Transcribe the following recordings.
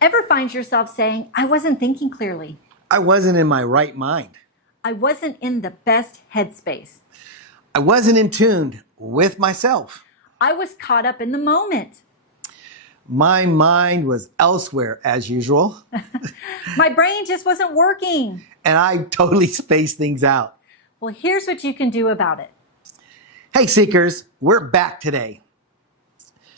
Ever find yourself saying, I wasn't thinking clearly. I wasn't in my right mind. I wasn't in the best headspace. I wasn't in tune with myself. I was caught up in the moment. My mind was elsewhere as usual. My brain just wasn't working. And I totally spaced things out. Well, here's what you can do about it. Hey, Seekers, we're back today.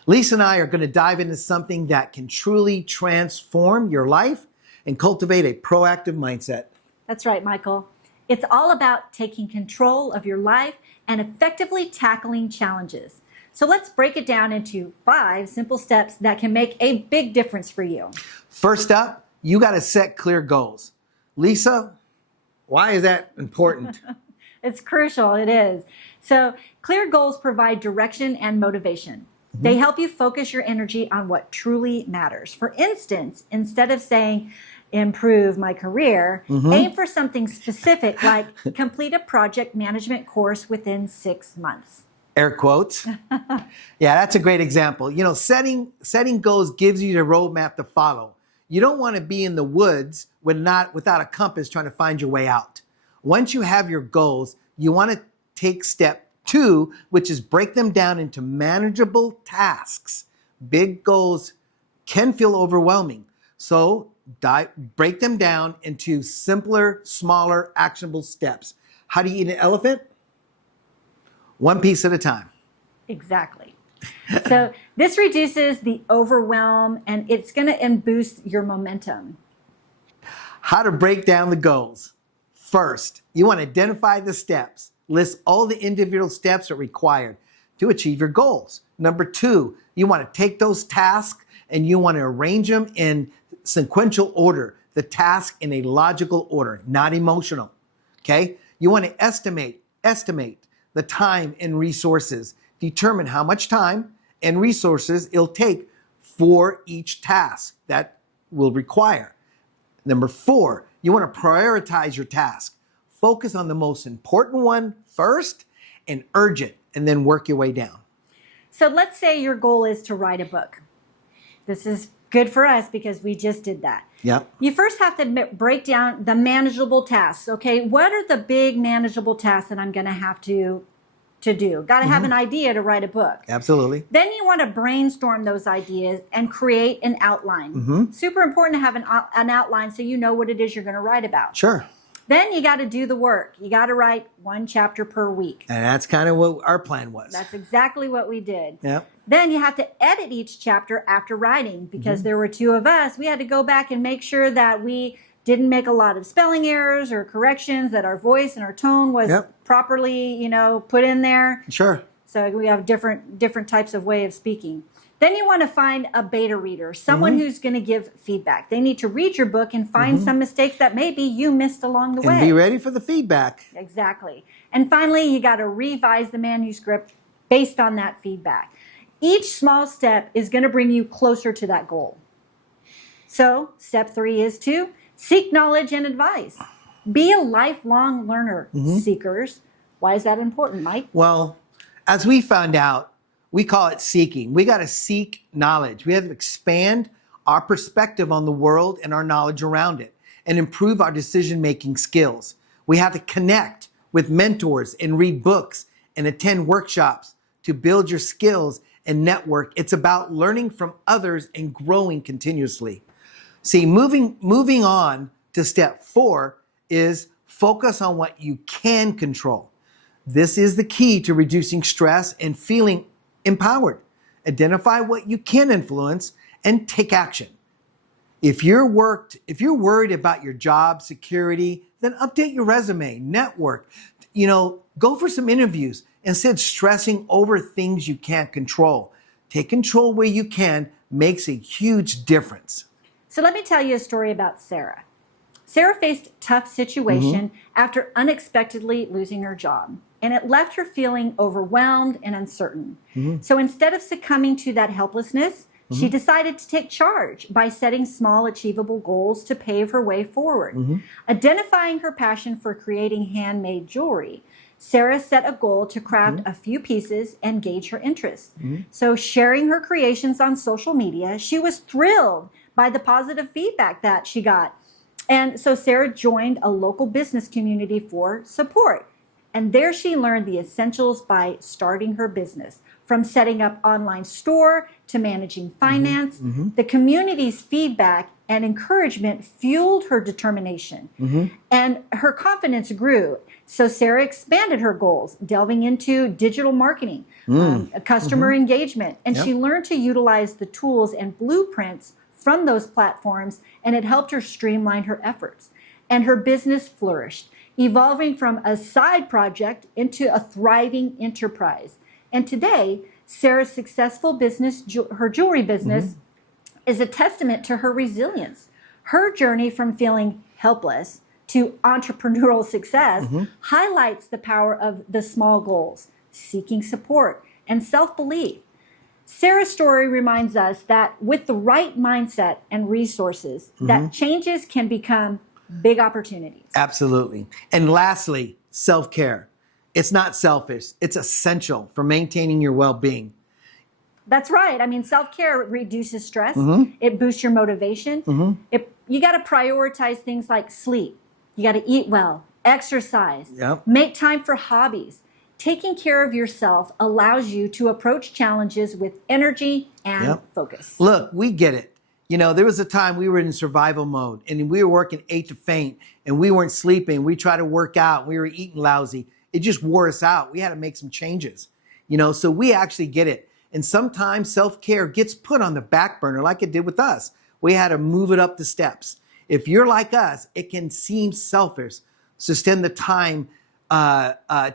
Lisa and I are going to dive into something that can truly transform your life and cultivate a proactive mindset. That's right, Michael. It's all about taking control of your life and effectively tackling challenges. So let's break it down into 5 simple steps that can make a big difference for you. First up, you got to set clear goals. Lisa, why is that important? It's crucial, it is. So clear goals provide direction and motivation. They help you focus your energy on what truly matters. For instance, instead of saying, improve my career, aim for something specific like complete a project management course within 6 months. Air quotes. Yeah, that's a great example. You know, setting goals gives you the roadmap to follow. You don't want to be in the woods without a compass trying to find your way out. Once you have your goals, you want to take step 2, which is break them down into manageable tasks. Big goals can feel overwhelming. So break them down into simpler, smaller, actionable steps. How do you eat an elephant? One piece at a time. Exactly. So this reduces the overwhelm and it's going to boost your momentum. How to break down the goals. First, you want to identify the steps. List all the individual steps that are required to achieve your goals. Number 2, you want to take those tasks and you want to arrange them in sequential order. The task in a logical order, not emotional. Okay? You want to estimate the time and resources. Determine how much time and resources it'll take for each task that will require. Number 4, you want to prioritize your task. Focus on the most important one first and urgent, and then work your way down. So let's say your goal is to write a book. This is good for us because we just did that. Yep. You first have to break down the manageable tasks. Okay, what are the big manageable tasks that I'm going to have to do? Got to have an idea to write a book. Absolutely. Then you want to brainstorm those ideas and create an outline. Super important to have an outline so you know what it is you're going to write about. Sure. Then you got to do the work. You got to write 1 chapter per week. And that's kind of what our plan was. That's exactly what we did. Yep. Then you have to edit each chapter after writing because there were 2 of us. We had to go back and make sure that we didn't make a lot of spelling errors or corrections, that our voice and our tone was properly, put in there. Sure. So we have different types of way of speaking. Then you want to find a beta reader, someone who's going to give feedback. They need to read your book and find some mistakes that maybe you missed along the way. And be ready for the feedback. Exactly. And finally, you got to revise the manuscript based on that feedback. Each small step is going to bring you closer to that goal. So step 3 is to seek knowledge and advice. Be a lifelong learner, seekers. Why is that important, Mike? Well, as we found out, we call it seeking. We got to seek knowledge. We have to expand our perspective on the world and our knowledge around it and improve our decision-making skills. We have to connect with mentors and read books and attend workshops to build your skills and network. It's about learning from others and growing continuously. See, moving on to step 4 is focus on what you can control. This is the key to reducing stress and feeling empowered. Identify what you can influence and take action. If you're worried about your job security, then update your resume, network, go for some interviews instead of stressing over things you can't control. Take control where you can makes a huge difference. So let me tell you a story about Sarah. Sarah faced a tough situation after unexpectedly losing her job, and it left her feeling overwhelmed and uncertain. So instead of succumbing to that helplessness, she decided to take charge by setting small, achievable goals to pave her way forward. Identifying her passion for creating handmade jewelry, Sarah set a goal to craft a few pieces and gauge her interest. So sharing her creations on social media, she was thrilled by the positive feedback that she got. And so Sarah joined a local business community for support. And there she learned the essentials by starting her business, from setting up online store to managing finance. The community's feedback and encouragement fueled her determination, and her confidence grew. So Sarah expanded her goals, delving into digital marketing, customer engagement, and she learned to utilize the tools and blueprints from those platforms, and it helped her streamline her efforts. And her business flourished, evolving from a side project into a thriving enterprise. And today, Sarah's successful business, her jewelry business, is a testament to her resilience. Her journey from feeling helpless to entrepreneurial success highlights the power of the small goals, seeking support, and self-belief. Sarah's story reminds us that with the right mindset and resources, that changes can become big opportunities. Absolutely. And lastly, self-care. It's not selfish. It's essential for maintaining your well-being. That's right. I mean, self-care reduces stress. It boosts your motivation. You got to prioritize things like sleep. You got to eat well, exercise, make time for hobbies. Taking care of yourself allows you to approach challenges with energy and focus. Look, we get it. You know, there was a time we were in survival mode and we were working 8 to faint and we weren't sleeping. We tried to work out. We were eating lousy. It just wore us out. We had to make some changes, you know, so we actually get it. And sometimes self-care gets put on the back burner like it did with us. We had to move it up the steps. If you're like us, it can seem selfish to spend the time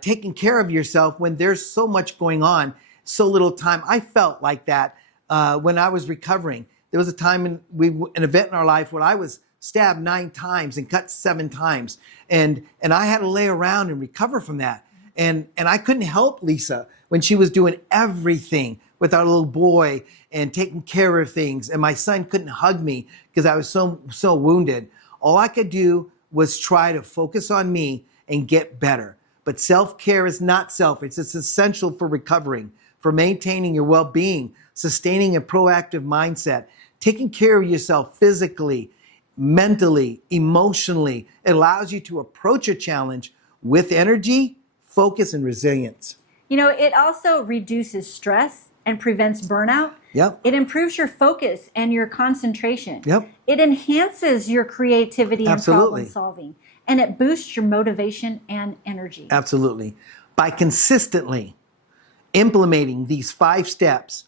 taking care of yourself when there's so much going on, so little time. I felt like that when I was recovering. There was a time an event in our life where I was stabbed 9 times and cut 7 times. And I had to lay around and recover from that. And I couldn't help Lisa when she was doing everything with our little boy and taking care of things. And my son couldn't hug me because I was so wounded. All I could do was try to focus on me and get better. But self-care is not selfish. It's essential for recovering, for maintaining your well-being, sustaining a proactive mindset, taking care of yourself physically, mentally, emotionally. It allows you to approach a challenge with energy, focus, and resilience. You know, it also reduces stress and prevents burnout. It improves your focus and your concentration. It enhances your creativity and problem solving. And it boosts your motivation and energy. Absolutely. By consistently implementing these 5 steps,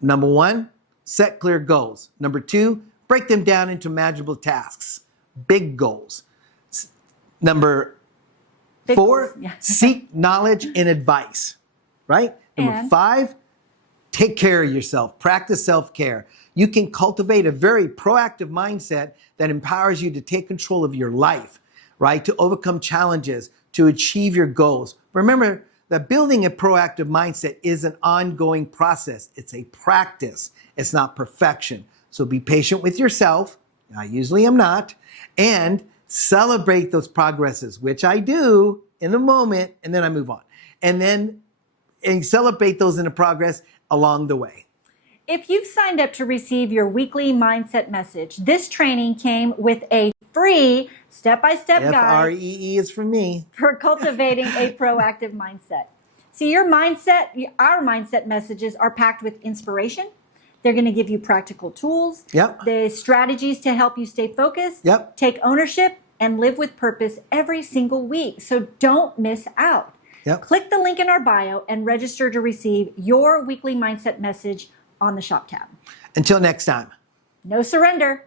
number 1, set clear goals. Number 2, break them down into manageable tasks, big goals. Number 4, seek knowledge and advice, right? Number 5, take care of yourself, practice self-care. You can cultivate a very proactive mindset that empowers you to take control of your life, right? To overcome challenges, to achieve your goals. Remember that building a proactive mindset is an ongoing process. It's a practice. It's not perfection. So be patient with yourself. I usually am not. And celebrate those progresses, which I do in the moment, and then I move on. And celebrate those in the progress along the way. If you've signed up to receive your weekly mindset message, this training came with a free step-by-step guide. FREE is for me. For cultivating a proactive mindset. See, our mindset messages are packed with inspiration. They're going to give you practical tools, the strategies to help you stay focused, take ownership, and live with purpose every single week. So don't miss out. Click the link in our bio and register to receive your weekly mindset message on the shop tab. Until next time. No surrender.